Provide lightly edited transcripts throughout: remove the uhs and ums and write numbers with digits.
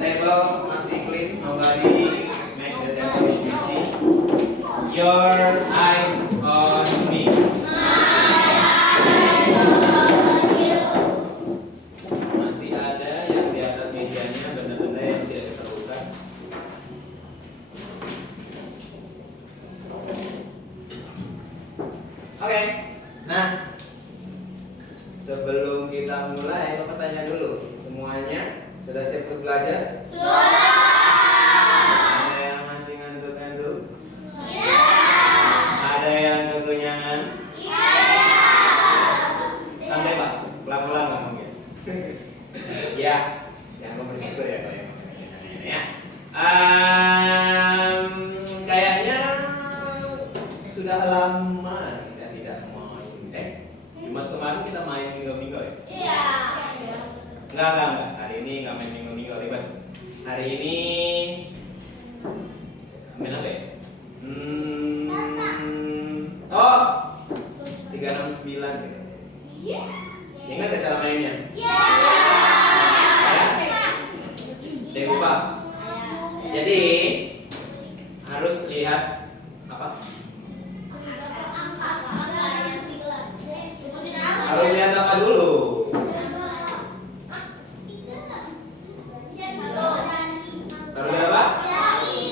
table masih clean, nobody make the table is messy. Your eyes on me. Masih ada yang di atas mejanya benda-benda yang tidak diperlukan. Oke, nah sebelum kita mulai, Bapak tanya dulu, semuanya sudah siap untuk belajar? Ada yang masih ngantuk-ngantuk? Ada yang kekenyangan? Santai Pak, pelan-pelan ngomongnya. Ya, yang bersyukur ya Pak ya. Kayaknya sudah lama kita tidak main. Jumat kemarin kita main minggu-minggu ya? Iya. Enggak. Hari ini nggak main minggu-minggu ribet. Hari ini main apa ya? Oh, 369 gitu. Iya. Ingat gak cara mainnya? Iya. Saya lupa. Jadi harus lihat apa? Harus lihat apa dulu? Harus lihat apa?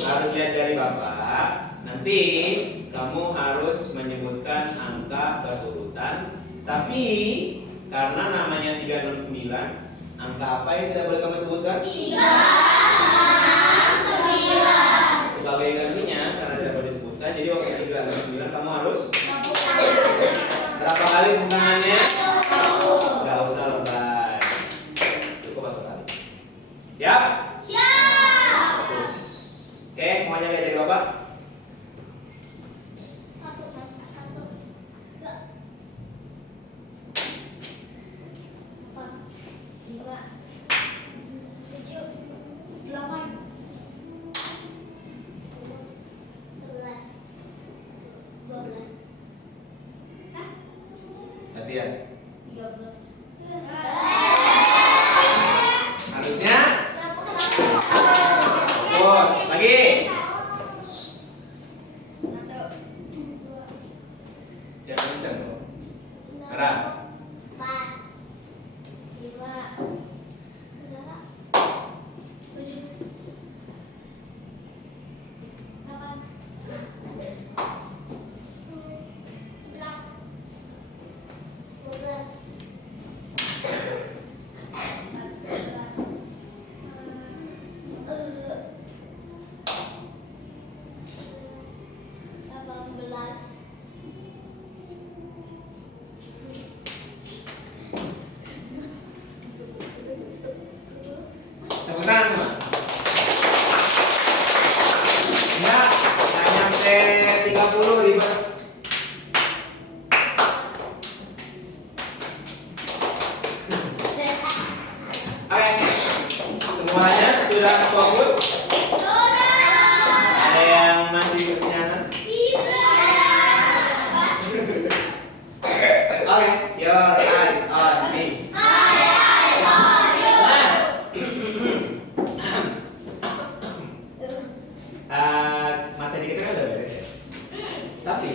Harus lihat jari Bapak. Nanti kamu harus menyebutkan angka berurutan. Tapi karena namanya 369, angka apa yang tidak boleh kamu sebutkan? 369. Sebagai gantinya karena tidak boleh disebutkan, jadi waktu 369 kamu harus berapa kali tangannya? Gak usah lebay. Cukup satu kali. Siap? Siap. Terus. Oke, semuanya lihat dari Bapak. 12. Latihan. 13. Harusnya bos lagi. Jangan kenceng loh. Arah. 18. Tepuk tangan semua. Enggak nyampe 30 ribet. Oke, semuanya sudah fokus? Ada yang masih kekenyangan? Oke, your eyes on me. Materi kita kan udah beres ya. Tapi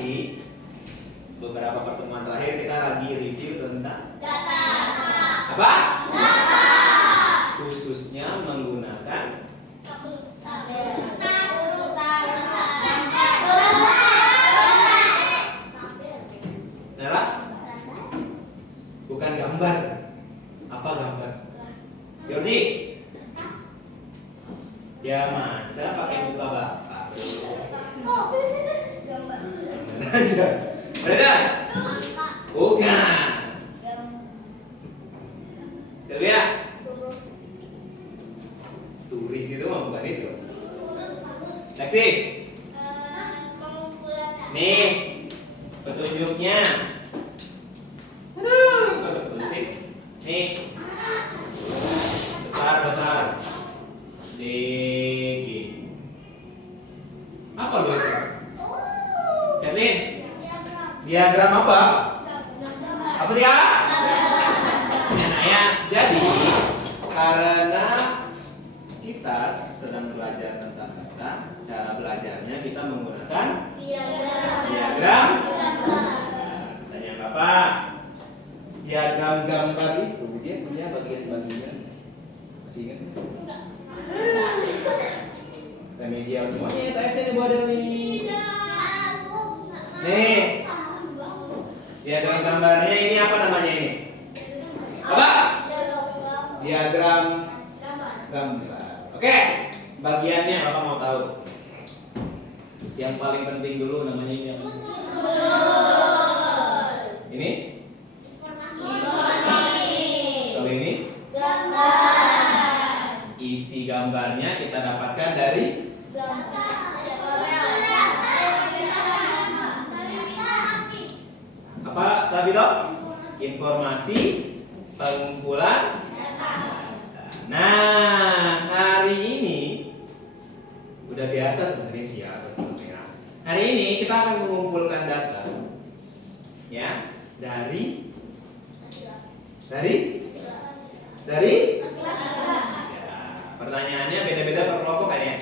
beberapa pertemuan terakhir kita lagi review tentang apa? Khususnya menggunakan merah? Bukan gambar. Apa gambar? Yorji? Ya masa pakai muka bapak? Gambar aja. Benar? Bukan. Sylvia? Tulis itu mah bukan itu. Lexi? Nih petunjuknya. Aduh, sampai tulis sih. Nih besar. Digi. Apa lu itu? Kathleen? Diagram apa? Apa dia? Nah ya, jadi karena sedang belajar tentang data, cara belajarnya kita menggunakan Diagram. diagram. Tanya Bapak, diagram gambar itu dia punya bagian-bagian. Masih ingat nggak? Remedial semuanya saya sini buat nih. Nih, diagram gambarnya ini apa namanya ini? Apa? Diagram gambar. Oke, bagiannya Bapak mau tahu? Yang paling penting dulu namanya ini apa? Ini? Kalau ini? Isi gambarnya kita dapatkan dari apa? Tadi informasi pengumpulan. Nah, hari ini udah biasa sebenarnya sih ya, hari ini kita akan mengumpulkan data ya dari ya, pertanyaannya beda-beda per kelompok kan ya?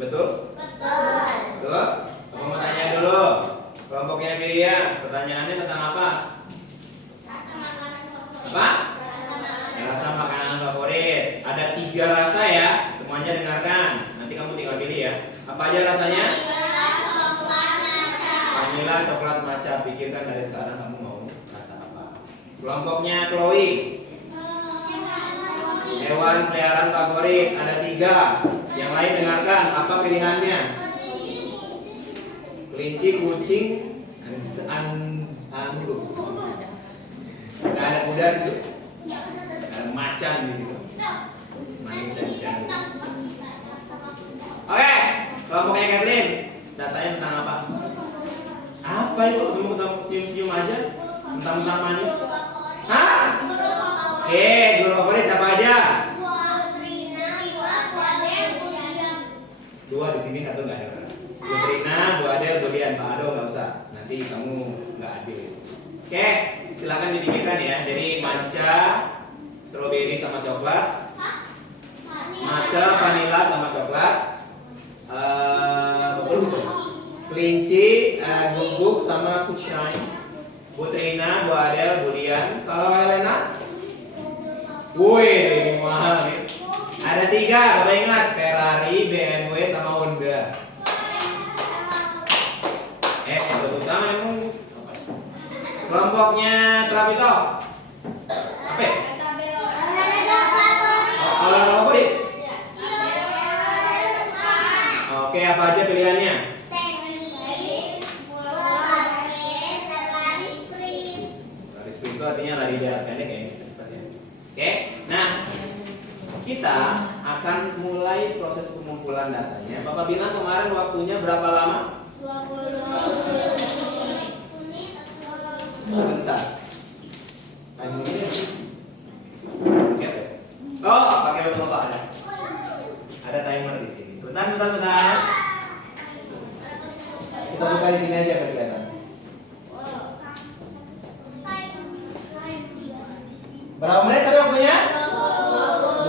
Betul? Betul? Aku mau tanya dulu. Kelompoknya Firia, pertanyaannya tentang apa? Apa? Rasa makanan favorit. Ada 3 rasa ya. Semuanya dengarkan. Nanti kamu tinggal pilih ya. Apa aja rasanya? Vanilla, coklat, matcha. Pikirkan dari sekarang kamu mau rasa apa. Kelompoknya Chloe. Hewan peliharaan favorit. Ada 3. Yang lain dengarkan. Apa pilihannya? Kelinci, kucing, anggur. Gak ada kuda di situ. Ada macan di situ. Manis dan cantik. Oke, kelompoknya Kathleen. Datanya tentang apa? Apa itu? Kamu senyum-senyum aja? Tentang manis? Hah? Oke, guru favorit siapa aja? 2 di sini, 1 nggak ada. Bu Trina, Bu Adel, Bu Dian, Pak Ado nggak usah. Nanti kamu nggak adil. Oke, silakan dipikirkan ya. Jadi matcha, strawberry sama coklat, matcha, vanilla sama coklat, kelinci, guguk sama kucai. Bu Trina, Bu Adel, Bu Dian. Kalau Helena? Woi, ini mahal nih. Ada 3, Bapak ingat, Ferrari, BMW sama Honda. Betul tangan emang. Kelompoknya Trapito. Apa ya? Kalau favorit? Oke, apa aja pilihannya? Lari sprint itu artinya lari jarak pendek ya. Oke, nah kita akan mulai proses pengumpulan datanya. Bapak bilang kemarin waktunya berapa lama? 20 menit. Sebentar. Oh, pakai bapak ada. Ada timer di sini. Sebentar. Kita buka di sini aja kelihatan. Berapa menit tadi waktunya?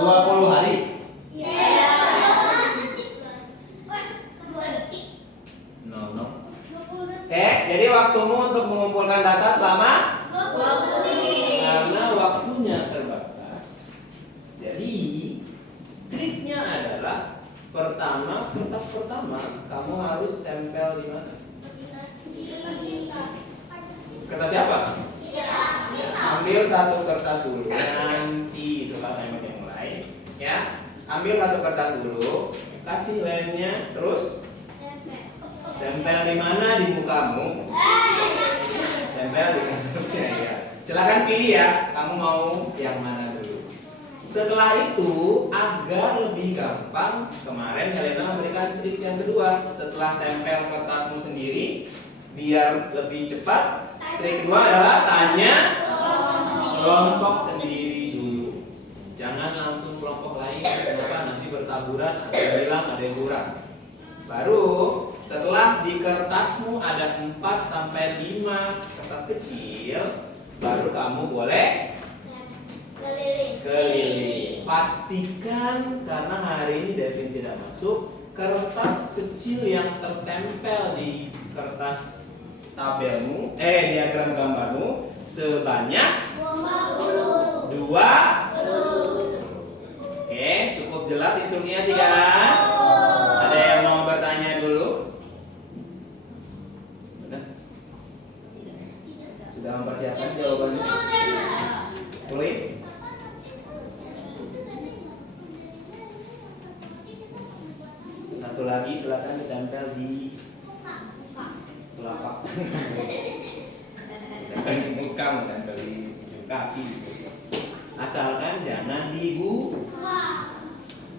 20 hari. Oke, jadi waktumu untuk mengumpulkan data selama 20 menit. karena waktunya terbatas. Jadi triknya adalah kertas pertama kamu harus tempel di mana? Kertas siapa? Ambil 1 kertas dulu nanti setelah timer mulai, ya. Ambil 1 kertas dulu, kasih lemnya, terus tempel di mana di mukamu? Tempel di kertasnya ya. Silakan pilih ya, kamu mau yang mana dulu. Setelah itu agar lebih gampang, kemarin Helena memberikan trik yang kedua. Setelah tempel kertasmu sendiri, biar lebih cepat, trik kedua adalah tanya kelompok sendiri dulu. Jangan langsung kelompok lain, kenapa nanti bertaburan, ada yang bilang, ada yang kurang. Baru setelah di kertasmu ada 4 sampai 5 kertas kecil, baru kamu boleh keliling. Pastikan karena hari ini Devin tidak masuk, kertas kecil yang tertempel di kertas tabelmu, diagram gambarmu sebanyak 20. Oke, cukup jelas instruksinya tidak? Ada yang mau bertanya dulu? Sudah mempersiapkan jawabannya? Boleh? Satu lagi silakan ditempel di telapak. Ditempel di muka, ditempel di ujung kaki. Asalkan jangan di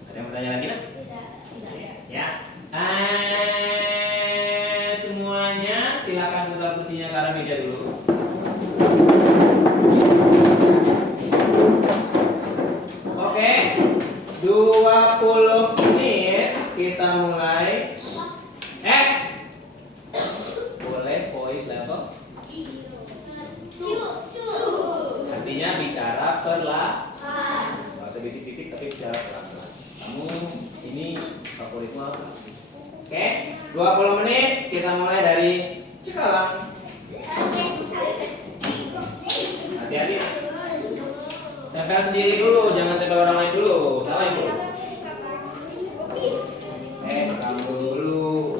Ada yang bertanya lagi nak? Ya. Semuanya silakan putar kursinya ke arah meja dulu. Oke, 20 menit kita mulai. Boleh voice level? Artinya bicara perlahan. Nggak usah bisik-bisik tapi bicara pelan-pelan. Kamu ini favoritmu apa? Oke, 20 menit kita mulai dari Cikalang. Hati-hati. Tempel sendiri dulu, jangan tempel orang lain dulu. Salah itu. Kamu dulu.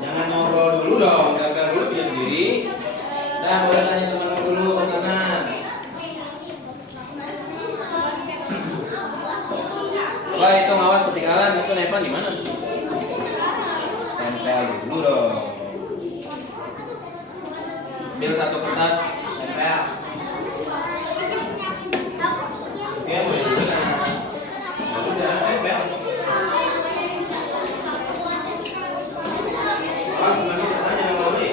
Jangan ngobrol dulu dong, tempel dulu dia sendiri. Nah, boleh tanya teman dulu ke sana. Wah, itu ngawas ketinggalan, itu Nevan di mana? Tempel dulu dong. Ambil satu kertas, tempel. Oke, boleh juga. Udah, tempel. Awas, nanti bertanya sama Mami.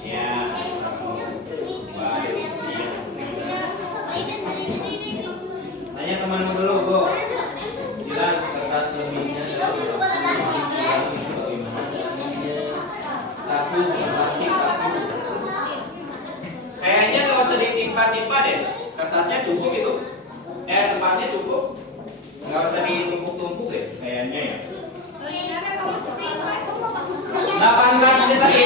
Ya. Tanya temanmu dulu, Go. Bilang kertas lebihnya bagaimana caranya? Satu, yang pasti satu. Kayaknya nggak usah ditimpa-timpa deh. Kertasnya cukup itu. Tempatnya cukup. Nggak usah ditumpuk-tumpuk deh. Kayaknya ya. 18 menit lagi.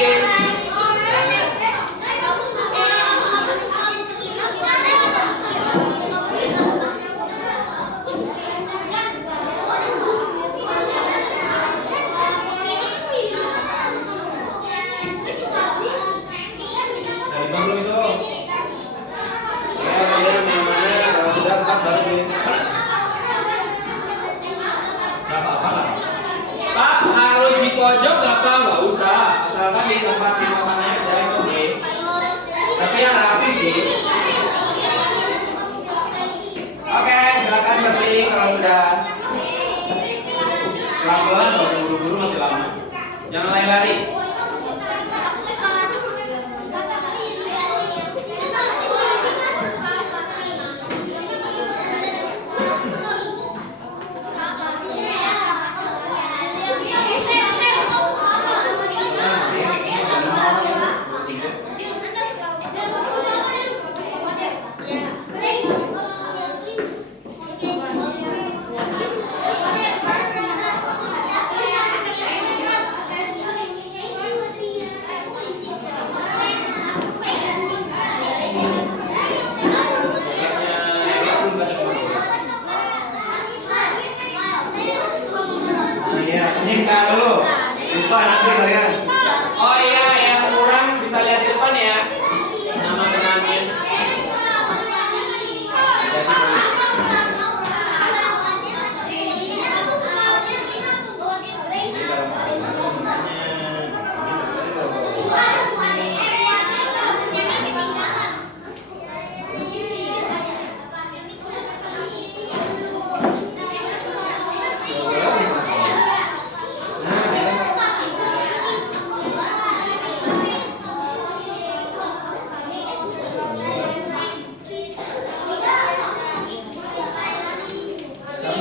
Belum itu. Ya, yang mana kalau sudah 4 baru gini. Gak apa-apa lah. Pak, harus di pojok nggak usah. Asalkan di tempat di makanannya jangan oke. Tapi yang rapi sih. Oke, silakan berdiri kalau sudah. Pelan-pelan, nggak usah buru-buru, masih lama. Jangan lari-lari.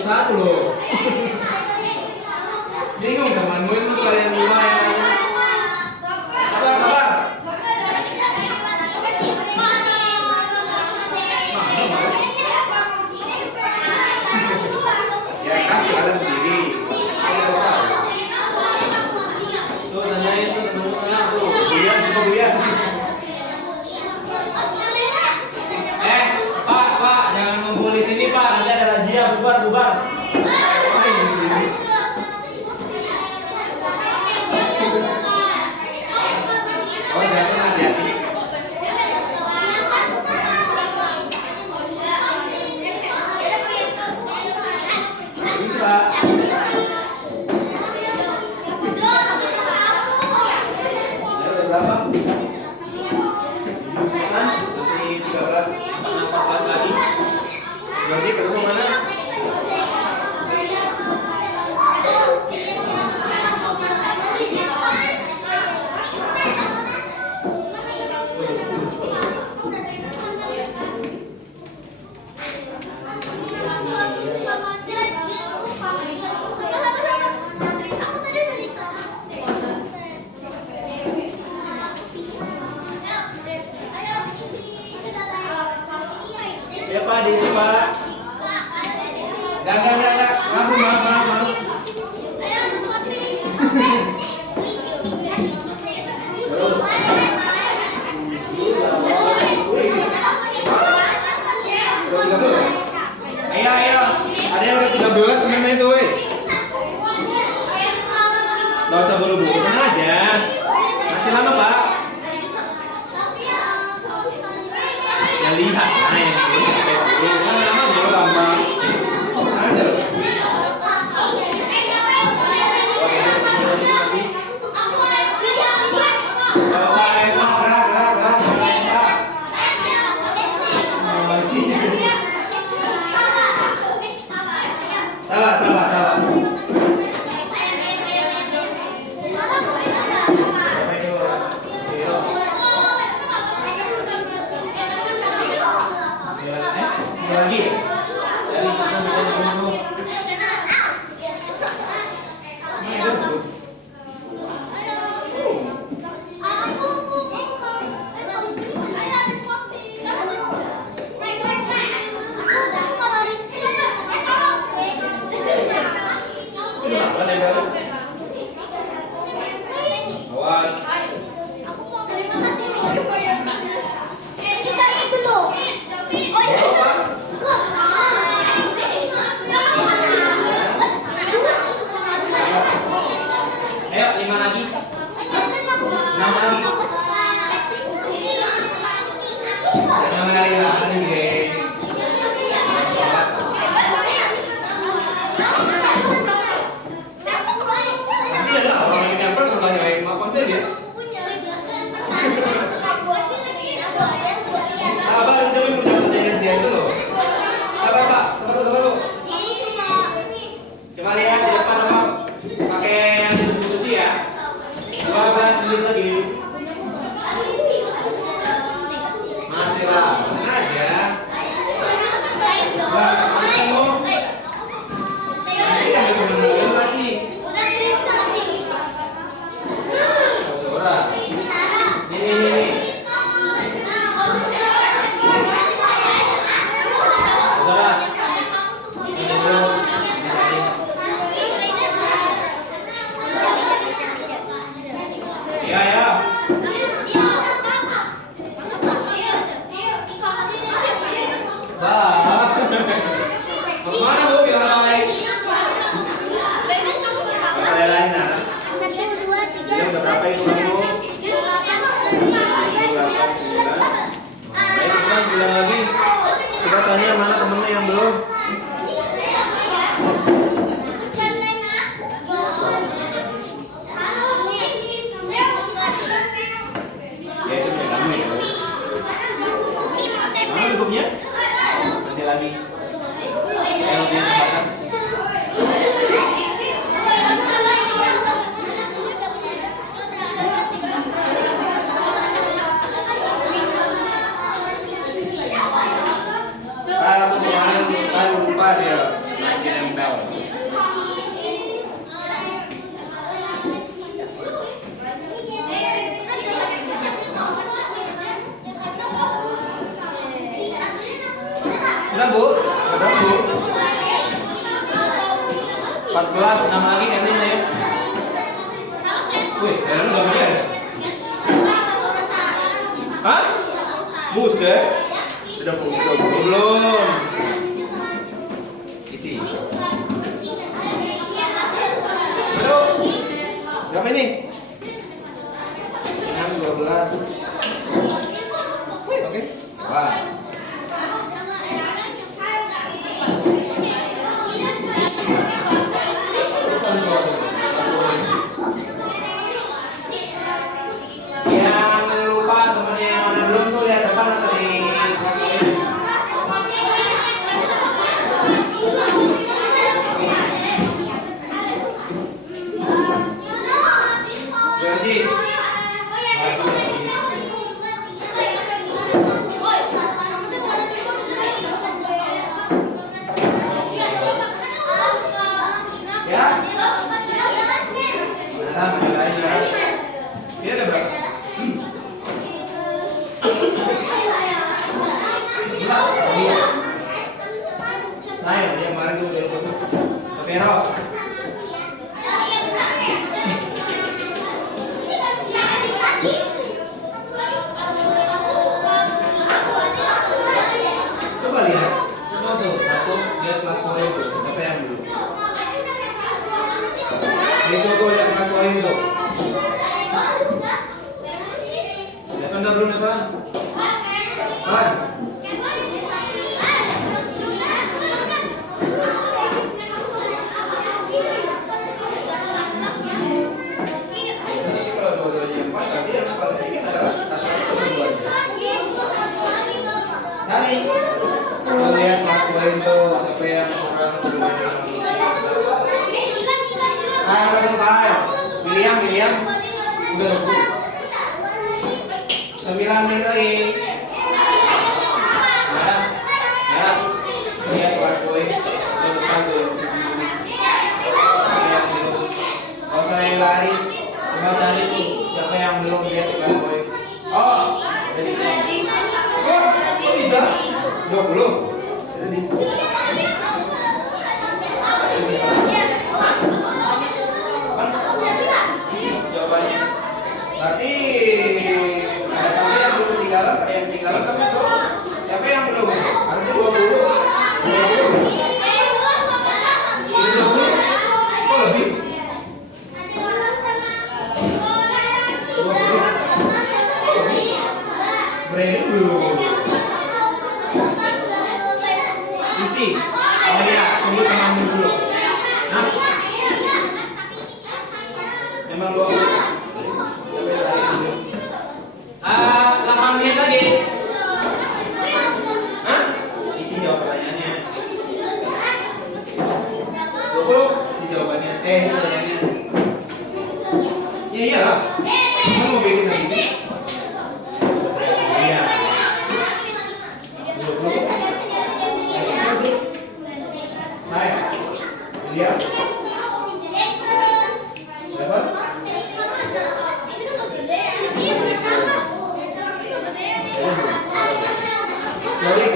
satu-satu loh. Bingung temanmu itu sekalian 5 ya. Sabar, sabar. Ya kasih kalian sendiri. Tuh tanyain tuh temen sana tuh. Bulian, coba bulian. Pak, jangan ngumpul di sini Pak. Nanti ada razia, bubar. Ngapain di sini? Oh, jangan hati-hati. Bisa. Berapa? Masih 13, 14 lagi. Berarti terus mana? Ya Pak, diisi Pak. Enggak. Maaf. Ayo. Ada yang udah 13 temen itu, weh. Nggak usah buru-buru, tenang aja. Masih lama, Pak. Ya lihat, nah yang ini lama-lama dia lama. Aja loh. Nggak usah lempar, gerak. Sabar. Lagi. Awas. Ayo 5 lagi. 6 lagi. Jangan lari-lari, geng. Nanti ada orang yang nyamper pertanyain makan saja. Sabar, jauhin pertanyaannya dia itu loh. Sabar Pak, sabar. Coba lihat di depan apa pakai yang dicuci ya. 12 menit lagi. Masih lama aja. Kamu. Ini yang bener-bener masih. Ini. Zara. Ya. Mana Bu bilang lain? Ada lain nah. 1, 2, 3. Udah berapa itu Bu? 9 lagi. Coba tanya mana temennya yang belum. Ya itu sudah kamu ya. Mana cukupnya? Nanti lagi. Ayo dia ke atas. Kalau lupa dia masih nempel. Sudah Bu? Sudah Bu? 14, 6 lagi gantinya ya. Wih, kalian udah beres? Hah? Buset? Udah belum? Isi. Aduh. Berapa ini? 6, 12. Oke. Wah. Yang lupa temannya yang mana belum tuh lihat depan atau di Janji. Ya. Nah, mulainya. Dia ada berapa? Saya yang kemarin tuh udah tutup. Oke, Ro. Coba lihat. Coba tuh, satu lihat kelas poin tuh. Siapa yang dulu? Itu tuh lihat kelas poin tuh. Lihat anda belum ya, Pak? Pak. Kalau dua-duanya yang Pak, berarti yang paling sedikit adalah satu atau dua aja. Cari. Kita lihat kelas poin tuh. Siapa yang kurang bermain? William udah 9 menit lagi. Lihat kelas poin. Kalau saya lari, tinggal cari tuh siapa yang belum lihat kelas poin. Oh, kok bisa? 20. Jadi jawabannya. Berarti ada satu yang belum ketinggalan, yang ketinggalan kan itu siapa yang belum? Harusnya 20. 20. Kok lebih? 20. Berani belum? Isi. Oh ya, tunggu temanmu dulu. Nah. Memang 20. 8 menit lagi. Hah? Isi jawab pertanyaannya. 20. Isi jawabannya. Isi pertanyaannya. Ya iyalah. Kamu mau bikin lagi sih? Iya. 20. Hai. Lihat. Dapat? Sorry.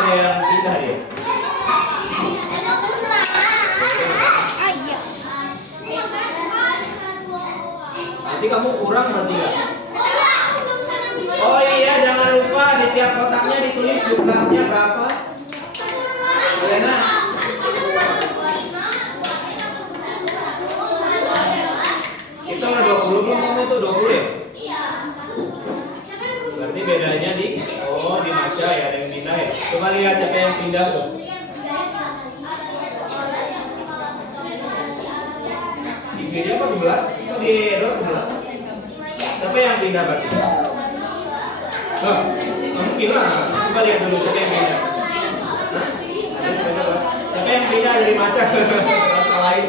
Ada yang pindah dia. Nanti kamu kurang nanti ya. Oh iya, jangan lupa di tiap kotaknya ditulis jumlahnya berapa. Elena. Kita udah 20 belum kamu tuh 20 ya? Berarti bedanya di Maca ya, ada yang pindah ya. Coba lihat siapa yang pindah tuh. Di video apa 11? Itu di Edward 11. Siapa yang pindah berarti? Oh, kamu kira? Coba lihat dulu siapa yang pindah. Hah? Coba. Siapa yang pindah dari Maca? Salahin.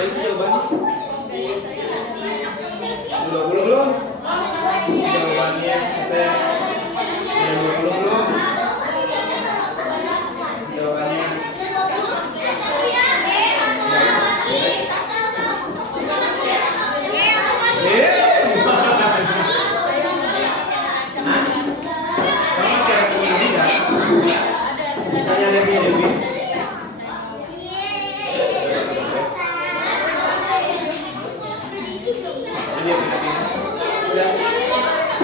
Sudah isi jawabannya? 20 belum? Isi jawabannya sudah 20 belum? Isi jawabannya. Kamu masih ada ini kan? Tanya Devi.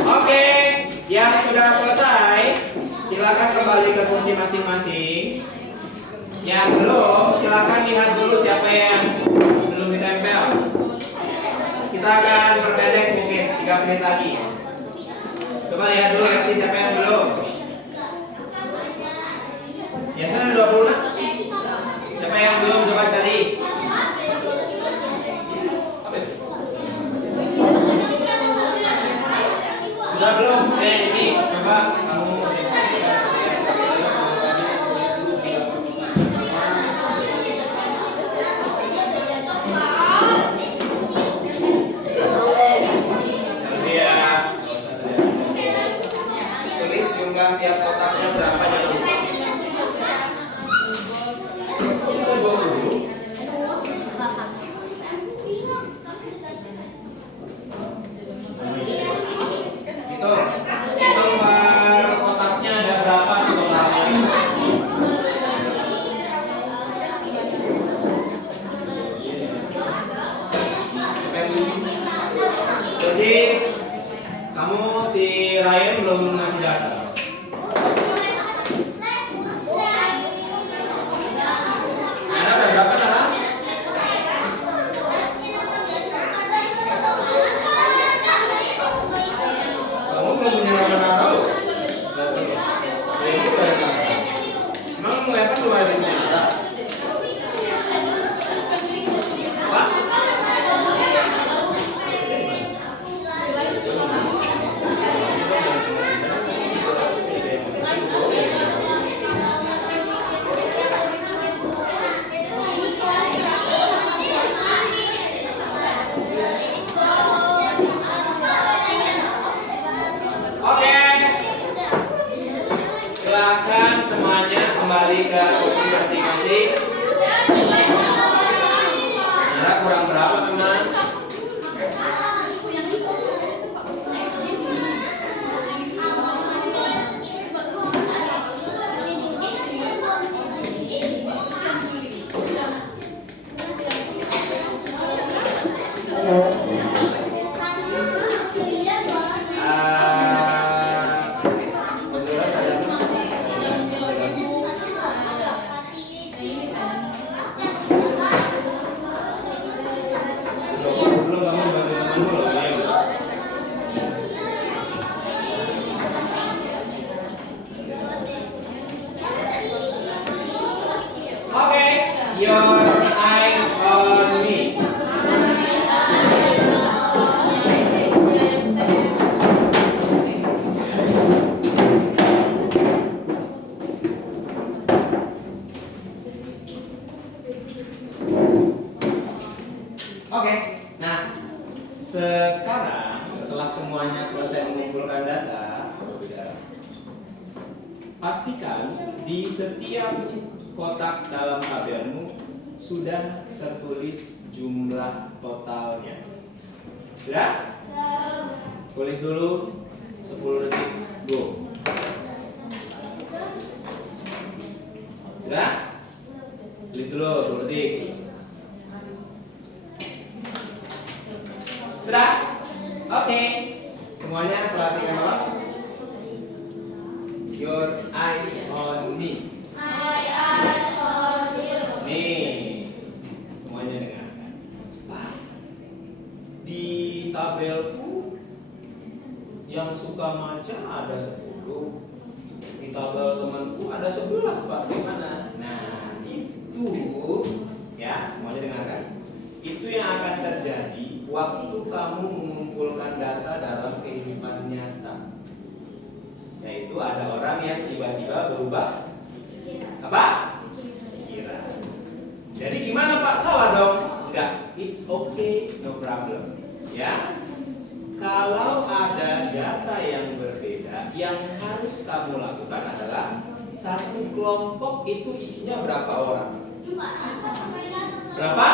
Oke, yang sudah selesai, silakan kembali ke kursi masing-masing. Yang belum, silakan lihat dulu siapa yang belum ditempel. Kita akan berpendek mungkin 3 menit lagi. Coba lihat dulu reaksi siapa yang belum. Yang sana 20 lah. Siapa yang belum coba cari? Sudah belum? Ini coba kamu tulis jumlah tiap kotaknya berapa jangan lupa. Bisa bawa dulu. Nomor kotaknya ada berapa totalnya? Jadi kamu si Ryan belum ngasih data. Ada berapa data? Kamu belum punya data tahu? Emang kelihatan lu ada data? Pak? Oke. Silakan semuanya kembali ke kursi masing-masing. Ada kurang berapa teman? Belum kamu bantu teman dulu. Ayo. Oke, your eyes on me. Oke, nah sekarang setelah semuanya selesai mengumpulkan data, pastikan di setiap kotak dalam tabelmu sudah tertulis jumlah totalnya. Sudah? Tulis dulu 10 detik. Go. Sudah? Tulis dulu 10 detik. Sudah? Oke. Semuanya perhatikan dong. Your eyes on me. Nih, semuanya dengarkan. Pak, di tabelku yang suka maca ada 10. Di tabel temanku ada 11, Pak. Gimana? Nah, itu ya, semuanya dengarkan. Itu yang akan terjadi waktu kamu mengumpulkan data dalam kehidupan nyata. Yaitu ada orang yang tiba-tiba berubah apa? Pikiran. Jadi gimana Pak? Salah dong? Enggak. It's okay, no problem. Ya. Kalau ada data yang berbeda, yang harus kamu lakukan adalah satu kelompok itu isinya berapa orang? Berapa?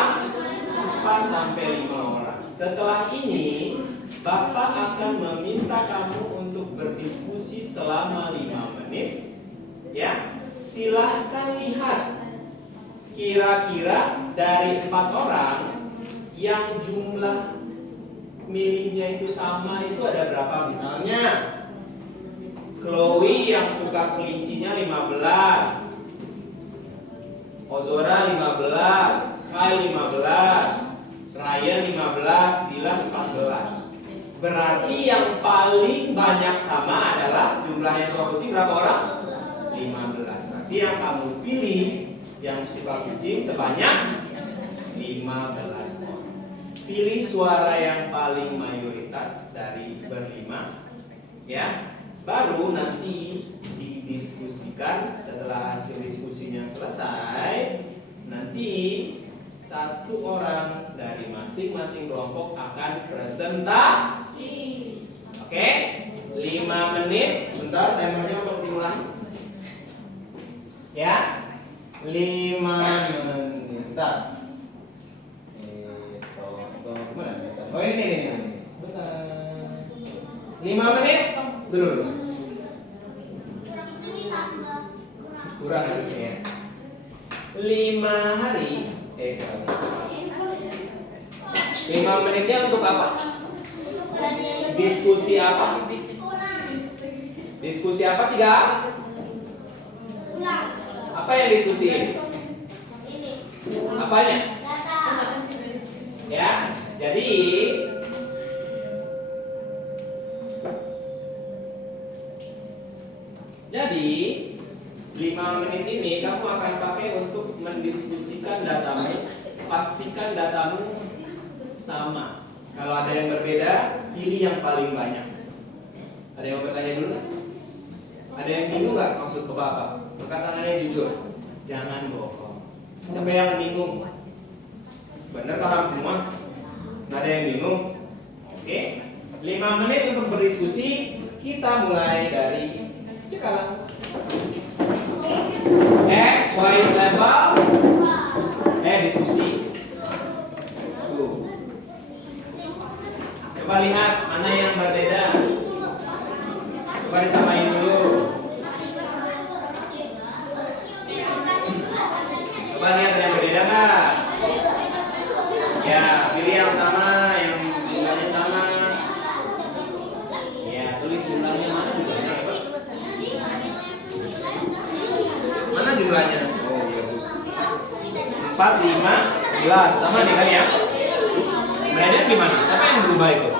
4 sampai 5 orang. Setelah ini, Bapak akan meminta kamu untuk berdiskusi selama 5 menit. Ya, silahkan lihat. Kira-kira dari 4 orang yang jumlah milihnya itu sama itu ada berapa? Misalnya Chloe yang suka kelincinya 15, Ozora 15, Kai 15, Ryan 15, Dylan 14. Berarti yang paling banyak sama adalah jumlah yang suka kucing berapa orang? 15. Berarti yang kamu pilih yang suka kucing sebanyak 15 orang. Pilih suara yang paling mayoritas dari berlima, ya. Baru nanti didiskusikan. Setelah hasil diskusinya selesai, nanti satu orang dari masing-masing kelompok akan presentasi. Oke, 5 menit. Sebentar, timernya harus diulangi. Ya, 5 menit. Bentar. Oh ini. Sebentar. 5 menit dulu. Kurang harusnya. 5 hari. 5 menitnya untuk apa? Diskusi apa? Diskusi apa? 3? Apa yang diskusiin? Apanya? Ya, jadi Jadi 5 menit ini kamu akan pakai untuk mendiskusikan datamu. Pastikan datamu sama. Kalau ada yang berbeda, pilih yang paling banyak. Ada yang mau bertanya dulu nggak? Ada yang bingung nggak maksud Bapak? Perkataannya jujur. Jangan bohong. Siapa yang bingung? Benar paham semua? Nggak ada yang bingung? Oke. 5 menit untuk berdiskusi. Kita mulai dari cekalan. Voice level. Diskusi. Tuh. Coba lihat mana yang berbeda. Coba disamain dulu. Coba lihat yang berbeda nggak? Ya, pilih yang sama, yang jumlahnya sama. Ya, tulis jumlahnya mana jumlahnya? Mana jumlahnya? Oh, bagus. 4, 5, 11 sama nih kan ya? Berarti gimana? Siapa yang berubah itu?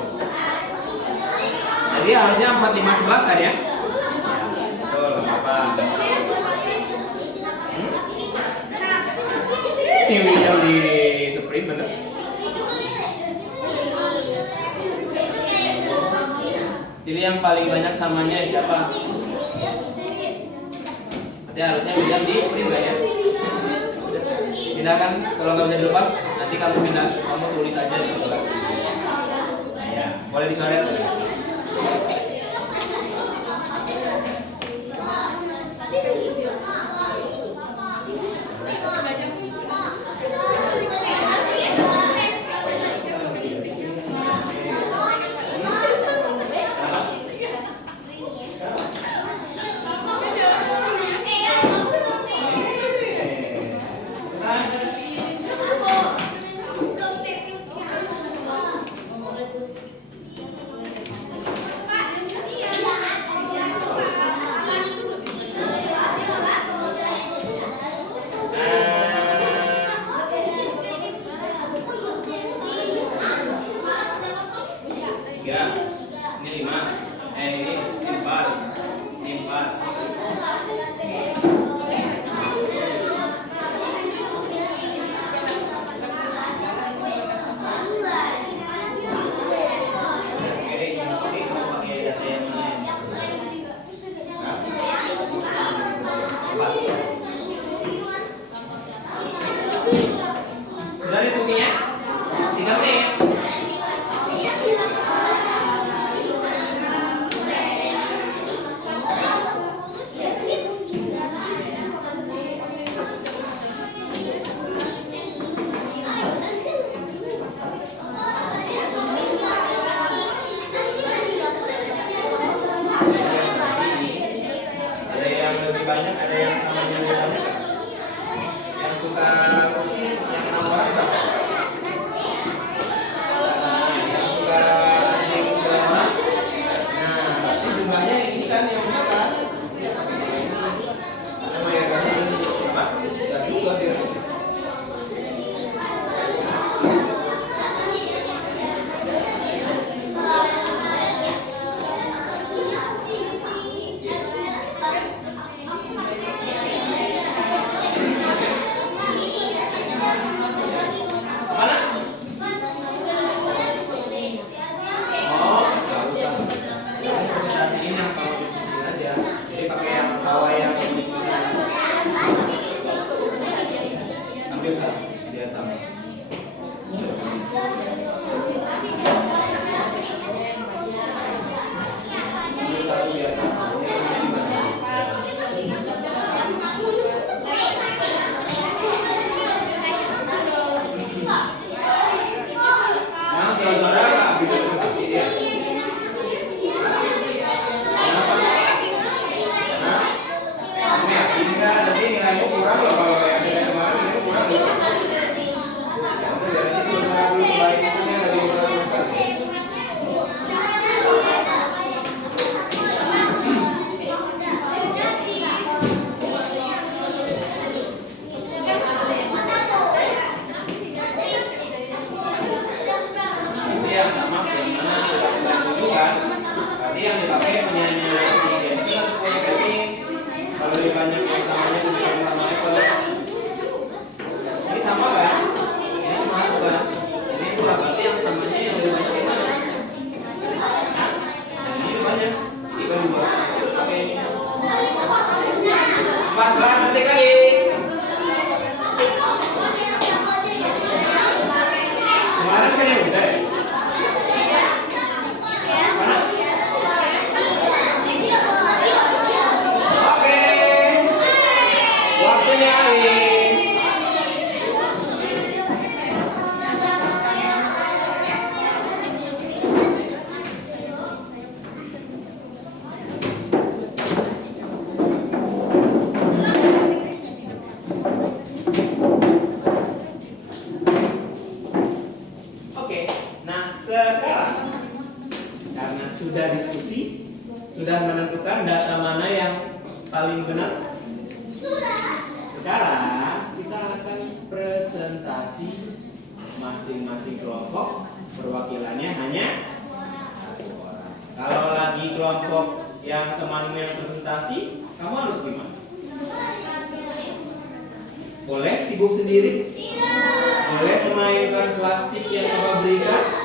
Jadi harusnya 4, 5, 11 kan ya? Betul, apa? Ini yang di sprint bener? Pilih yang paling banyak samanya siapa? Nanti harusnya William di sprint gak ya? Pindahkan, kalau nggak bisa dilepas, nanti kamu pindah, kamu tulis aja di sebelah sini. Nah ya, boleh dicoret. lebih banyak, ada yang samanya lebih banyak. Yang suka kucing yang 6 orang berapa? Yang suka anjing berapa? Nah, berarti jumlahnya ini kan yang benar kan? Karena mayoritasnya berapa? Sudah juga dia. Sudah diskusi, sudah menentukan data mana yang paling benar? Sekarang kita akan presentasi masing-masing kelompok, perwakilannya hanya 1 orang. Kalau lagi kelompok yang temannya presentasi, kamu harus gimana? Boleh sibuk sendiri? Boleh memainkan plastik yang kamu berikan?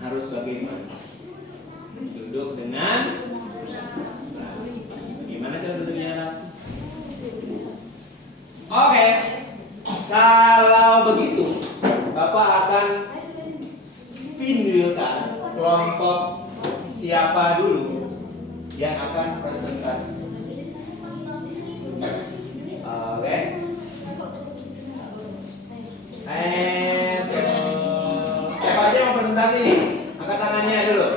Harus bagaimana? Duduk dengan gimana cara duduknya? Oke. Kalau begitu, Bapak akan spin wheelkan kelompok siapa dulu yang akan presentasi. Oke. Siapa aja mau presentasi nih? Angkat tangannya dulu.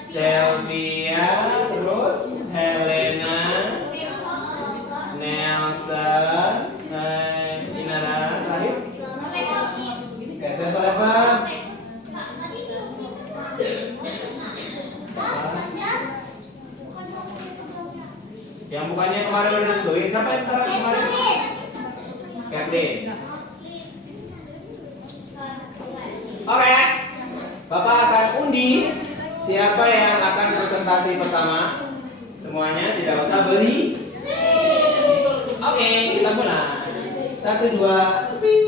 Selvia, terus Helena, Nelson, Inara, terakhir. Oke, telepon. Yang mukanya kemarin udah nentuin, siapa yang kemarin? Kathleen. Oke, Bapak akan undi siapa yang akan presentasi pertama. Semuanya tidak usah beri. Oke, kita mulai. 1, 2, speed.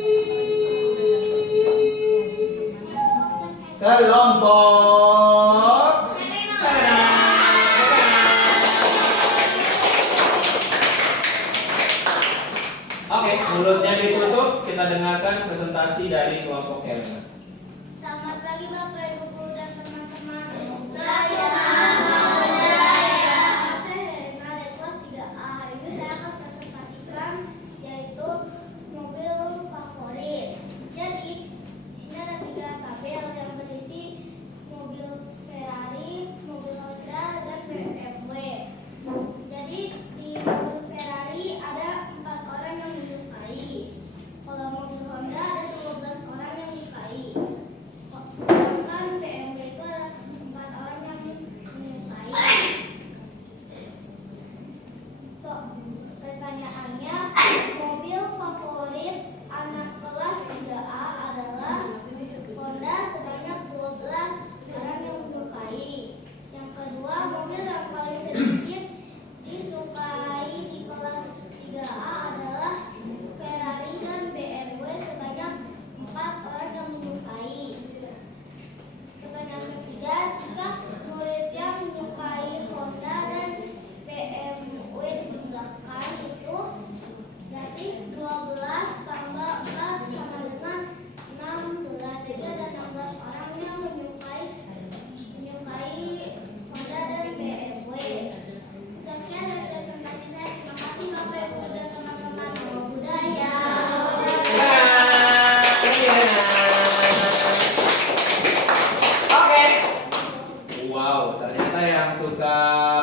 Kelompok Oke, mulutnya ditutup. Kita dengarkan presentasi dari kelompok Helena. Selamat pagi Bapak Ibu Guru dan teman-teman. Saya Helena dari kelas 3A. Hari ini saya akan presentasikan yaitu mobil favorit. Jadi di sini ada 3 tabel yang berisi mobil Ferrari, mobil Honda, dan BMW.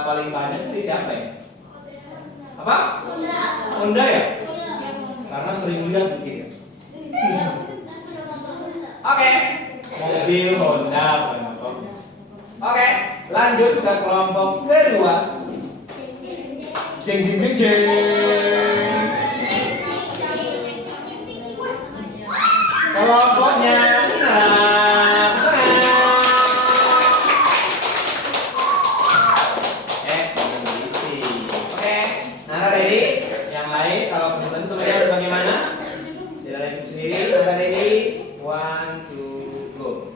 paling banyak dari siapa ya? Apa? Honda ya? Karena sering lihat mungkin ya. Oke, mobil Honda contohnya. Oke, lanjut ke kelompok kedua. Jeng jeng jeng jeng. Kelompoknya enam. Oke, Nara ready? Yang lain kalau tentu teman-teman bagaimana? Sudah siap sendiri, Nara ready? 1, 2, go.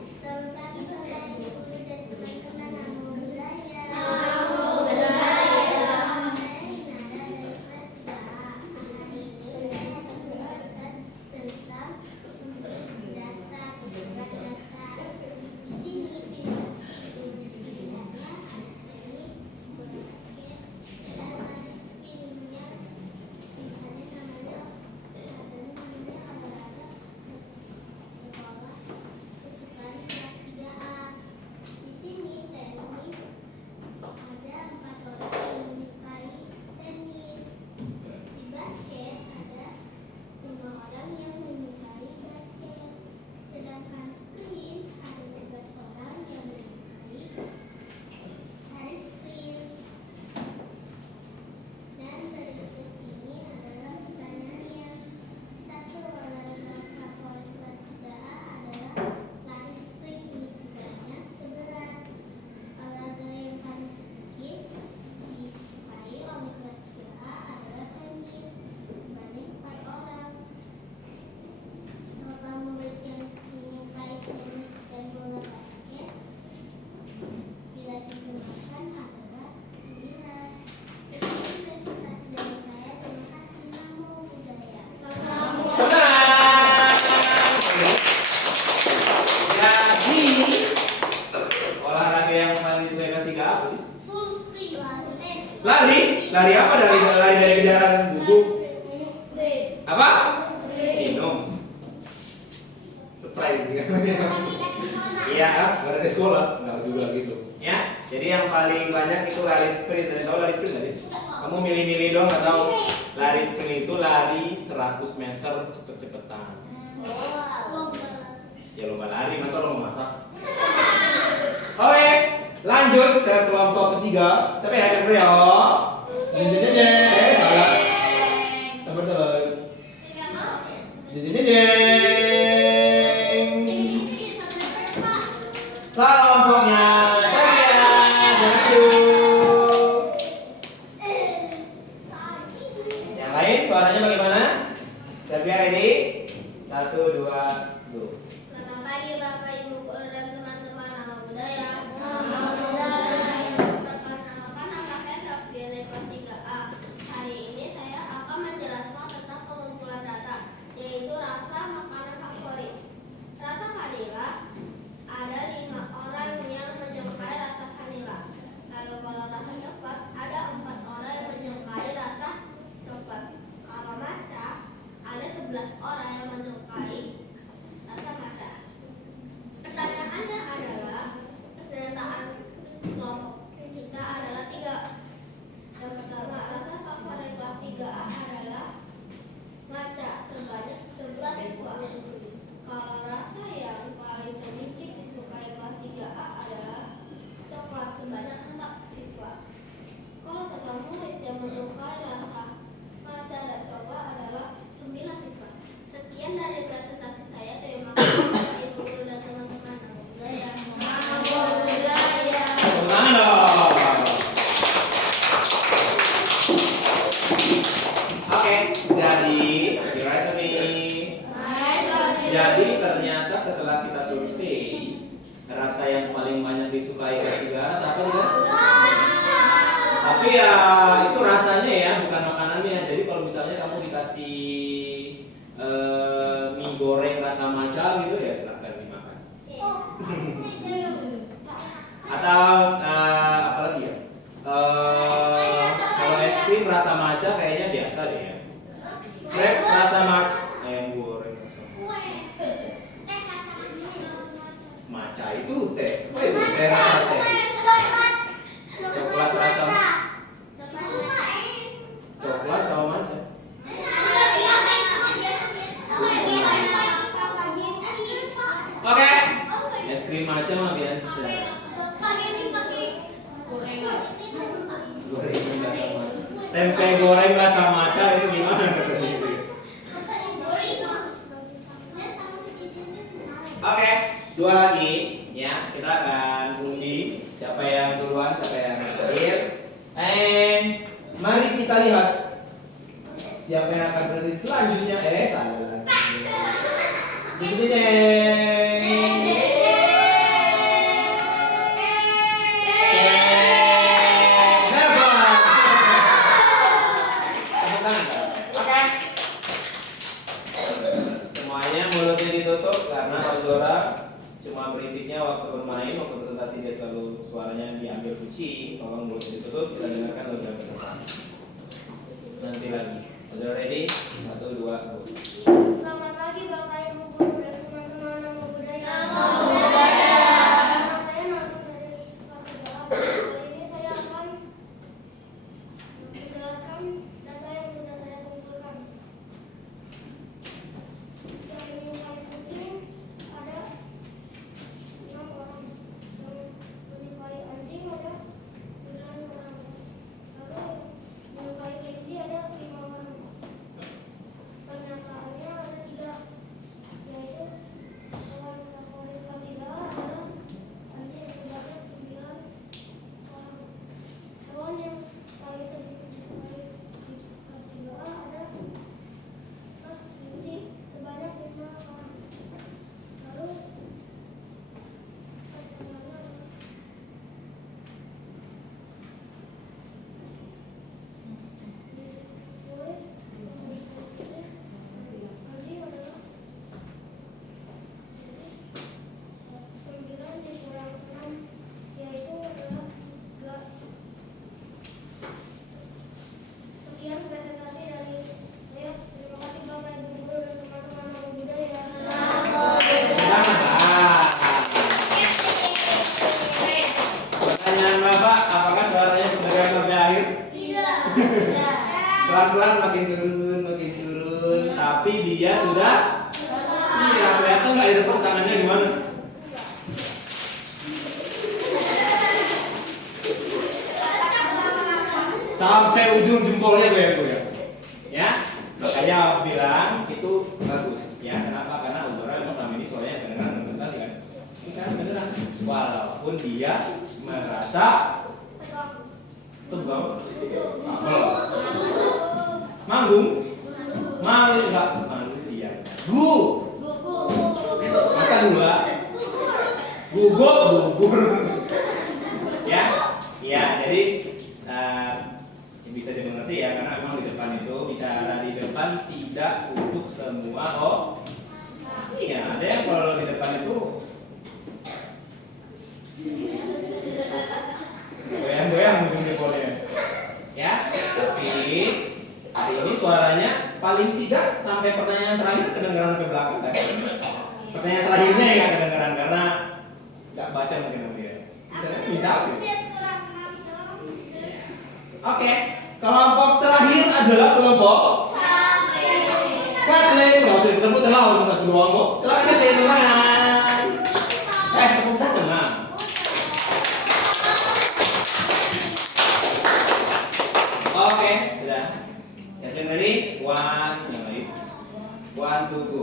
Lari apa? Lari dari kejaran buku? Apa? Minum. Sprite juga. Iya, lari ke sekolah. Enggak juga gitu. Ya. Jadi yang paling banyak itu lari sprint. Ada tahu lari sprint tadi? Kamu milih-milih dong atau lari sprint itu lari 100 meter cepet-cepetan. Ya lomba lari, masa lo mau masak? Oke, lanjut ke kelompok ketiga. Siapa yang hadir ya? Jeng, salah. Sabar. Jeng. Kelompoknya saya. Yang lain suaranya bagaimana? Siapa ready? 1, 2, go. Selamat pagi Bapak Ibu guru dan teman-teman nama budaya. Perkenalkan nama saya Safira kelas 3A. Hari ini saya akan menjelaskan tentang pengumpulan data, yaitu rasa makanan favorit. Rasa vanila ada 5 orang yang menyukai rasa vanila. Lalu kalau rasa coklat ada 4 orang yang menyukai rasa coklat. Kalau matcha ada 11 orang yang menyukai rasa matcha. Pertanyaannya adalah pernyataan kelompok kita adalah 3. Yang pertama, rasa favorit kelas 3A adalah matcha sebanyak 11 siswa. Kalau rasa yang paling sedikit disukai kelas 3A adalah coklat sebanyak 4 siswa. Kalau total murid yang menyukai rasa matcha dan coklat adalah 9 siswa. Sekian dari presentasi saya. Terima kasih Bapak Ibu guru dan teman-teman nama budaya. Oke, jadi jadi ternyata setelah kita survei rasa yang paling banyak disukai ketiga rasa apa juga? Tapi ya itu rasanya ya, bukan makanannya. Jadi kalau misalnya kamu dikasih mie goreng rasa matcha gitu ya silakan dimakan. Atau apa lagi ya? Kalau es krim rasa matcha kayaknya biasa deh ya. Crepes rasa matcha, ayam goreng rasa matcha itu teh. Apa itu teh rasa teh? Coklat rasa Tempe goreng rasa matcha itu gimana rasanya itu? Oke, dua lagi ya. Kita akan undi siapa yang duluan, siapa yang terakhir. Mari kita lihat siapa yang akan berhenti selanjutnya. Salah lagi. Oke. Semuanya mulutnya ditutup karena Ozora cuma berisiknya waktu bermain, waktu presentasi dia selalu suaranya diambil kucing. Tolong mulutnya ditutup, kita dengarkan Ozora presentasi. Nanti lagi. Ozora ready? 1, 2, go. Selamat pagi Bapak Ibu guru dan teman-teman nama budaya. Nama saya Nasun dari Pak. Kali ini saya akan menjelaskan data yang sudah saya kumpulkan. Yang menyukai kucing ada 6 orang, yang menyukai anjing ada 9 orang, lalu yang menyukai kelinci ada 5 orang. Pernyataannya ada 3, yaitu hewan favorit kelas 3 adalah anjing sebanyak 9 orang. Hewan yang paling sedikit disukai di kelas 3A ada kelinci sebanyak 5 orang. Lalu pertanyaannya adalah anjing adalah 9 dikurang 6, yaitu adalah 3. Sekian presentasi dari saya. Terima kasih Bapak Ibu guru dan teman-teman nama budaya. Pertanyaan Bapak, apakah suaranya kedengaran sampai akhir? Tidak. Pelan-pelan makin turun, tapi dia sudah. Iya, kelihatan nggak di depan tangannya gimana? Sampai ujung jempolnya goyang-goyang. Ya, makanya aku bilang itu bagus. Ya, kenapa? Karena Ozora memang selama ini suaranya kedengaran dokumentasi kan. Ini sekarang beneran. Walaupun dia merasa tegang, manggung, enggak manusia. Masa 2? Gugur. Ya, jadi bisa dimengerti ya, karena memang di depan itu bicara di depan tidak untuk semua. Iya, ada yang kalau di depan itu goyang-goyang ujung jempolnya. Ya, tapi hari ini suaranya paling tidak sampai pertanyaan terakhir kedengaran ke belakang kan? Pertanyaan terakhirnya ya nggak kedengaran karena nggak baca mungkin ya. Bisa sih. Oke, kelompok terakhir adalah kelompok Kathleen. Nggak usah ditebut lah, untuk satu doang kok. Silakan Kathleen, teman. Tepuk tangan. Oke, sudah. Kathleen ready? 1, yang lain. 1, 2, go.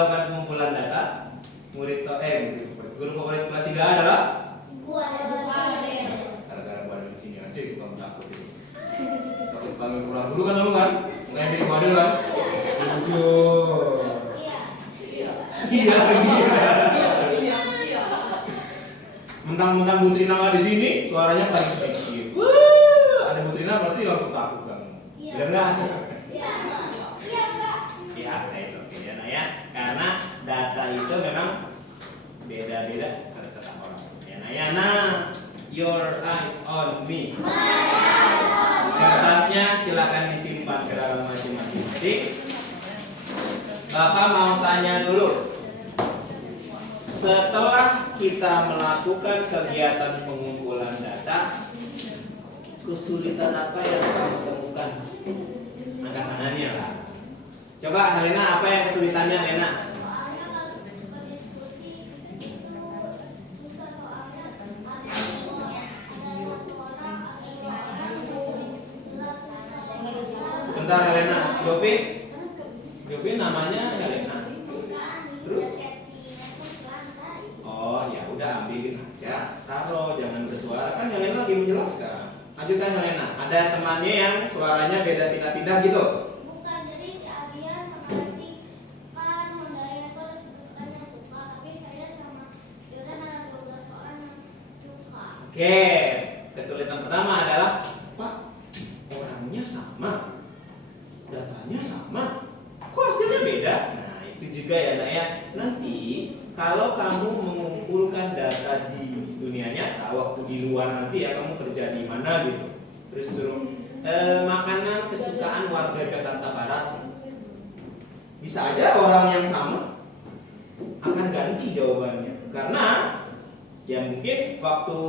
melakukan pengumpulan data? Guru favorit kelas 3 adalah? Gara-gara gua ada di sini aja itu kamu takut itu. Takut panggil kurang guru kan kamu kan? Nggak pilih gua dulu kan? Jujur. Iya. Mentang-mentang Bu Trina nggak di sini, suaranya paling kecil. Wah, ada Bu Trina pasti langsung takut kamu. Benar nggak? Ya, nice, oke ya, nah ya. Karena data itu memang beda-beda pada setiap orang. Ya, nah ya, nah, your eyes on me. Kertasnya silakan disimpan ke dalam masing-masing. Bapak mau tanya dulu. Setelah kita melakukan kegiatan pengumpulan data, kesulitan apa yang kamu temukan? Angkat tangannya lah. Coba Helena, apa yang kesulitannya Helena? Soalnya kalau berdiskusi itu susah, soalnya ada satu orang atau dua orang Sebentar Helena, Jovin namanya Helena. Terus? Oh ya udah ambilin aja, taruh, jangan bersuara, kan Helena lagi menjelaskan. Lanjutkan Helena, ada temannya yang suaranya beda pindah-pindah gitu. Bukan, jadi si Adrian sama si kan modalnya tuh 11 orang yang suka, tapi saya sama Yodan ada 12 orang yang suka. Oke, kesulitan pertama adalah Pak, orangnya sama, datanya sama, kok hasilnya beda? Nah itu juga ya nak ya. Nanti kalau kamu mengumpulkan data di dunia nyata, waktu di luar nanti ya kamu kerja di mana gitu, terus suruh makanan kesukaan warga Jakarta Barat, bisa aja orang yang sama akan ganti jawabannya, karena ya mungkin waktu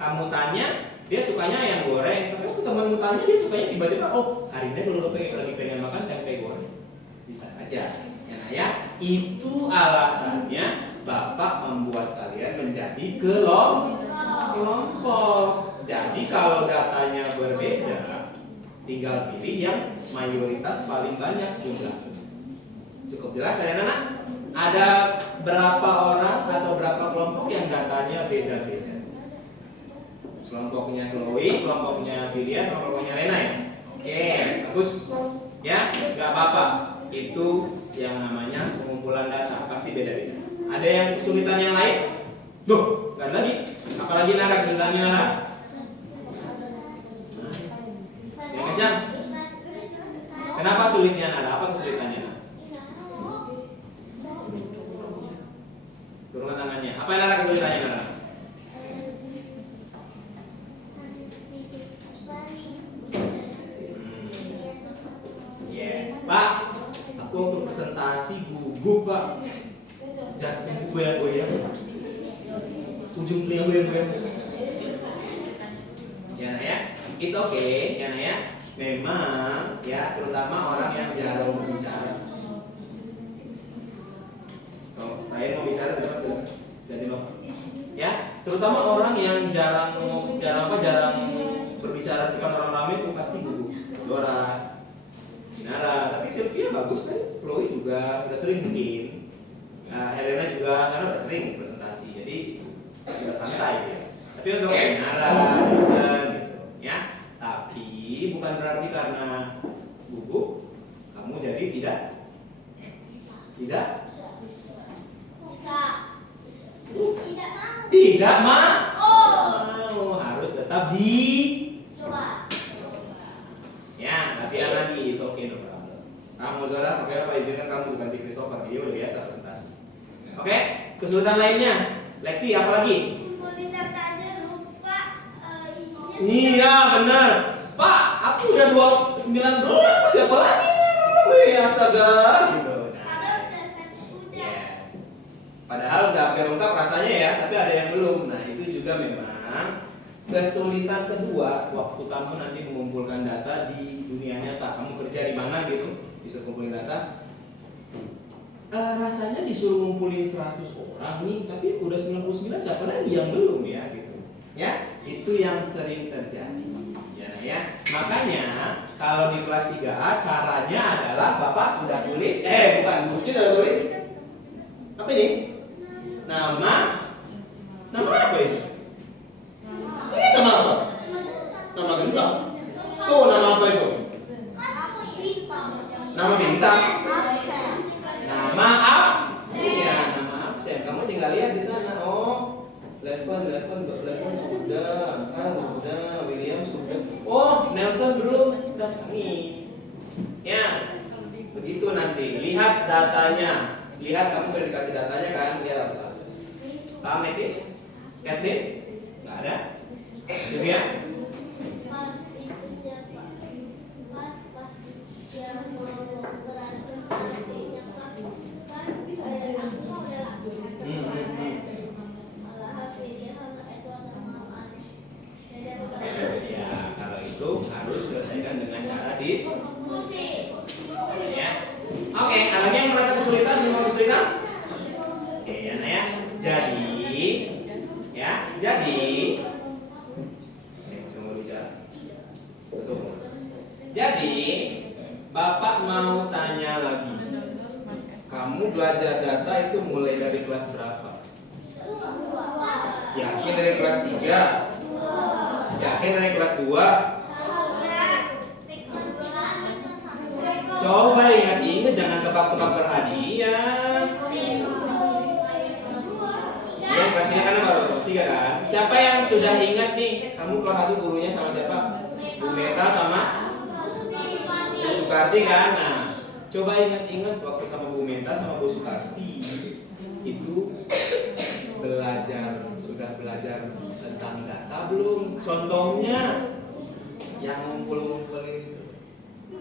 kamu tanya dia sukanya yang goreng, tapi waktu temanmu tanya dia sukanya tiba-tiba oh hari ini kalau lagi pengen makan tempe goreng, bisa saja. Ya, itu alasannya Bapak membuat kalian menjadi kelompok. Jadi kalau datanya berbeda, tinggal pilih yang mayoritas paling banyak jumlah. Cukup jelas ya anak? Ada berapa orang atau berapa kelompok yang datanya beda-beda? Kelompoknya Chloe, kelompoknya Filia, sama kelompoknya Lena ya? Oke, bagus. Ya, nggak apa-apa. Itu yang namanya pengumpulan data, pasti beda-beda. Ada yang kesulitan yang lain? Duh, nggak lagi. Apalagi Nara, kesulitannya Nara? Yang kencang. Kenapa sulitnya Nara? Apa kesulitannya Nara? Turunkan tangannya. Apa yang Nara kesulitannya Nara? Yes, Pak. Aku waktu presentasi gugup Pak. Jangan goyang-goyang. Ujung telinga goyang-goyang. Ya Nak ya, it's okay ya Nak ya. Memang ya, terutama orang yang jarang berbicara. Kalau saya mau bicara berapa sih? Jadi Bapak. Ya, terutama orang yang jarang berbicara di depan orang ramai itu pasti gugup. Dora, Nara, tapi Sylvia bagus kan, Chloe juga udah sering mungkin, Helena juga karena udah sering presentasi, jadi udah santai ya. Tapi untuk Nara, Edison gitu, ya. Tapi bukan berarti karena gugup kamu jadi tidak mau, harus tetap Coba. ya, latihan lagi, itu oke no problem. Kamu Zora, oke apa izinkan kamu bukan si Christopher, dia udah biasa presentasi. Oke, kesulitan lainnya, Lexi apa lagi? Kumpulin data aja lupa isinya. Iya benar, Pak, aku udah 19, masih apa lagi nih? Wih, astaga, gitu. Padahal udah satu udah. Yes. Padahal udah hampir lengkap rasanya ya, tapi ada yang belum. Nah itu juga memang kesulitan kedua waktu kamu nanti mengumpulkan data di dunia nyata. Kamu kerja di mana gitu, disuruh kumpulin data. Rasanya disuruh ngumpulin 100 orang nih, tapi udah 99, siapa lagi yang belum ya gitu. Ya, itu yang sering terjadi. Ya. Makanya kalau di kelas 3A caranya adalah Bapak sudah tulis, bukan, buku sudah tulis Apa ini? Nama apa ini? Ini nama apa? Nama bintang. Tuh nama apa itu? Nama bintang. Nama iya, nama absen. Kamu tinggal lihat di sana. Oh, Levon sudah, Sal sudah, William sudah. Oh, Nelson belum. Nih. Ya. Begitu nanti. Lihat datanya. Lihat kamu sudah dikasih datanya kan? Lihat apa saja. Paham sih? Kathleen? Nggak ada. Sylvia? Ya, kalau itu harus selesaikan dengan cara diskusi. Ya. Oke, anaknya yang merasa kesulitan, Oke, ya, nah ya. Jadi, Bapak mau tanya lagi. Kamu belajar data itu mulai dari kelas berapa? Yakin dari kelas 3? Yakin dari kelas 2? Coba ingat-ingat, jangan tebak-tebak berhadiah. Ya, kelasnya kan baru kelas 3 kan? Siapa yang sudah ingat nih? Kamu kelas 1 gurunya sama siapa? Bu Meta sama Bu Sukarti kan? Nah, coba ingat-ingat waktu sama Bu Meta sama Bu Sukarti itu sudah belajar tentang data belum? Contohnya yang ngumpul-ngumpulin itu.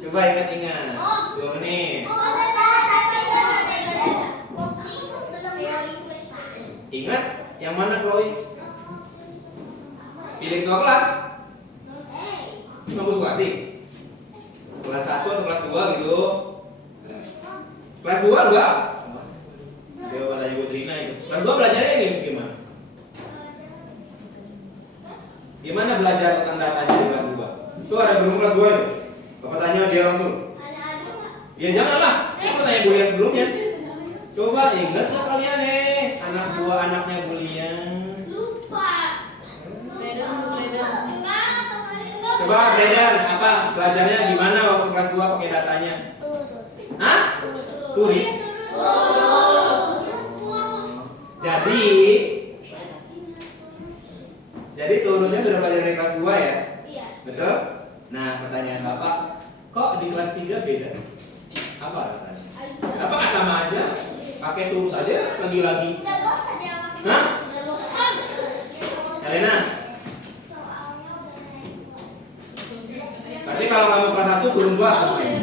Coba ingat-ingat. 2 menit. Ingat yang mana Chloe? Pilih ketua kelas. Cuma Bu Sukarti. Kelas 1 atau kelas 2 gitu. Kelas 2 enggak? Coba tanya Bu Trina itu. Kelas 2 belajarnya gimana? Gimana belajar tentang datanya di kelas 2? Itu ada guru kelas 2 itu. Bapak tanya dia langsung. Ya janganlah. Aku tanya bulian sebelumnya. Coba ingat lah kalian anak buah anaknya bulian. Lupa. Coba Bredan, apa belajarnya gimana waktu kelas 2 pakai datanya? Hah? Turis. Jadi turusnya sudah belajar dari kelas 2 ya? Iya. Betul? Nah, pertanyaan Bapak, kok di kelas 3 beda? Apa alasannya? Apa nggak sama aja? Pakai turus aja lagi-lagi. Hah? Elena? Berarti kalau kamu kelas 1 turun kelas semuanya.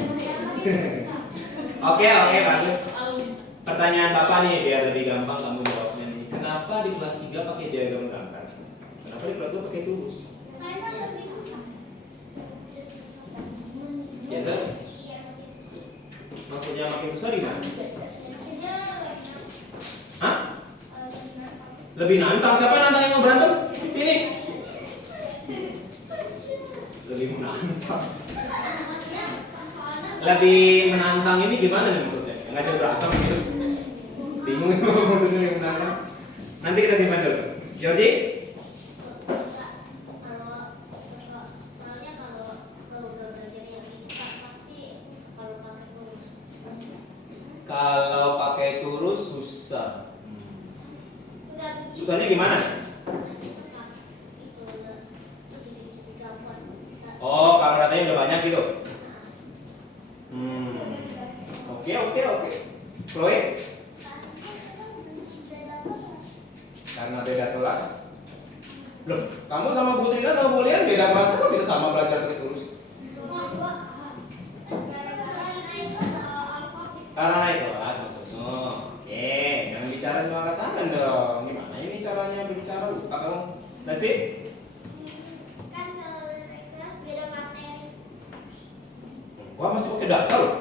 Oke, bagus. Pertanyaan Bapak nih biar lebih gampang kamu jawabnya nih. Kenapa di kelas 3 pakai diagram ganggar? Kenapa di kelas 2 pakai turus? Jensen? Maksudnya makin susah di mana? Hah? Lebih nantang. Siapa nantang yang mau berantem? Sini. Lebih menantang. Lebih menantang ini gimana nih maksudnya? Ngajak berantem gitu. Bingung maksudnya lebih menantang. Nanti kita simpan dulu. Georgie? Kalau pakai turus susah. Susahnya gimana? Oh, kalau datanya udah banyak gitu. Oke. Chloe? Karena beda kelas. Loh, kamu sama Bu Trina sama Bu Lian beda kelas kok bisa sama belajar pakai turus? Karena naik kelas maksudnya. Oke, jangan bicara cuma angkat tangan dong. Gimana ini caranya berbicara? Lupa kamu. That's it. Kan kalau naik kelas beda materi. Wah, masih pakai data loh.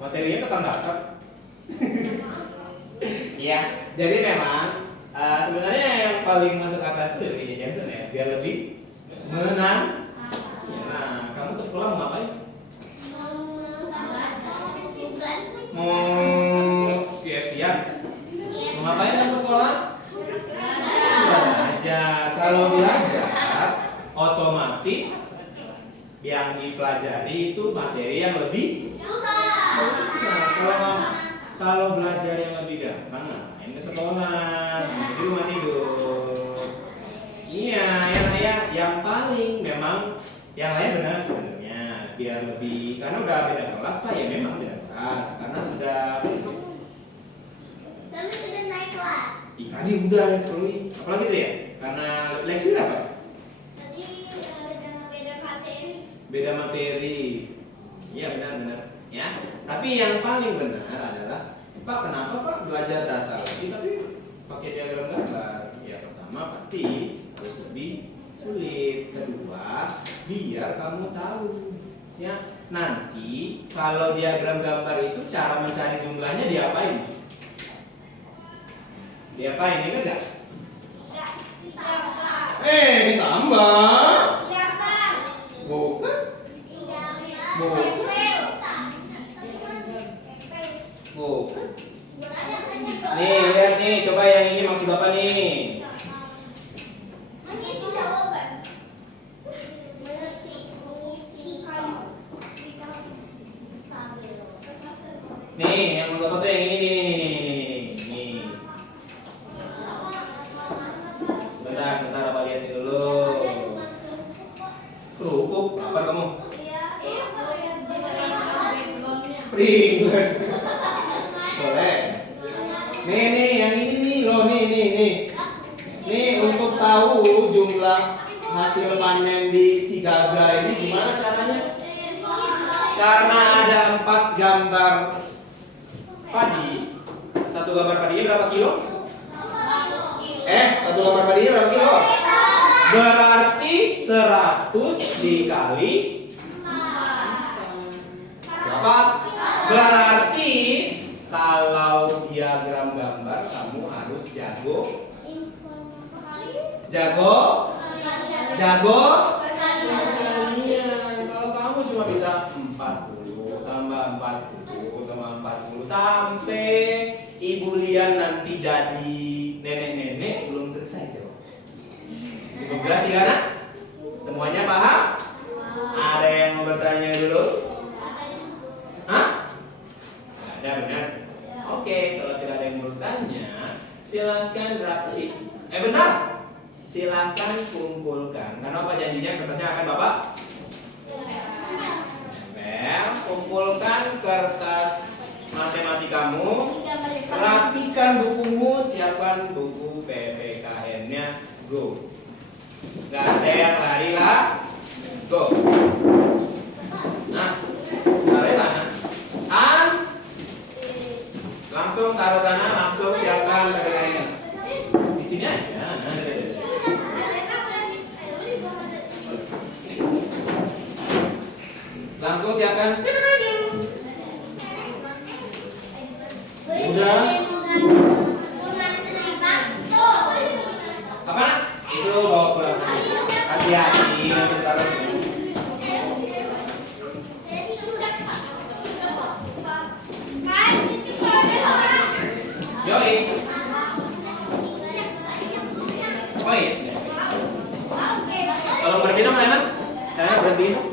Materinya tentang data. Iya, jadi memang sebenarnya yang paling masuk akal itu dari Jensen ya, biar lebih menang. Nah, kamu ke sekolah mau ngapain? Mau UFC-an? Mau yang dipelajari itu materi yang lebih susah. Kalau belajar yang lebih gampang, ngapain ke sekolah, di rumah tidur. Iya, yang paling memang yang lain benar sebenarnya, biar lebih karena udah beda kelas pak ya memang beda kelas karena sudah. Kami sudah naik kelas. Tadi udah sorry, apalagi itu ya? Karena leksi apa? Tadi beda materi. Beda materi. Iya benar-benar ya. Tapi yang paling benar adalah Pak, kenapa Pak belajar data lagi tapi pakai diagram gambar? Ya pertama pasti harus lebih sulit. Kedua, biar kamu tahu ya. Nanti kalau diagram gambar itu cara mencari jumlahnya diapain? Diapain ini enggak? Ditambah. Bukan. Bukan. Nih, lihat nih, coba yang ini maksud Bapak nih. Mengisi jawaban. Nih, yang maksud Bapak tuh yang ini nih. Sebentar, apa lihatin dulu. Kerupuk, apa kamu? Pringles. Boleh. Nih, yang ini nih loh, nih. Nih untuk tahu jumlah hasil panen di si Gaga ini gimana caranya? Karena ada 4 gambar padi. Satu gambar padinya berapa kilo? Satu gambar padinya berapa kilo? Berarti 100 dikali berapa? Berarti kalau diagram gambar kamu harus jago. Kalau kamu cuma bisa 40 tambah 40 tambah 40 sampai Ibu Lian nanti jadi nenek-nenek belum selesai tuh. Cukup jelas ya anak? Semuanya paham? Ada yang mau bertanya dulu? Hah? Ada benar? Oke, kalau tidak ada yang mau bertanya, silakan rapi. Bentar. Silakan kumpulkan. Karena apa janjinya kertasnya akan Bapak? Kumpulkan kertas matematikamu, rapikan bukumu, siapkan buku PPKN-nya, go. Gak ada yang lari lah, go. Nah, lari lah. Langsung taruh sana, langsung siapkan PPKN-nya. Di sini aja. Langsung siapkan. Udah. Apa? Itu bawa pulang. Hati-hati nanti taruh. Yoi. Oh iya. Kalau berhenti mana? Saya berhenti.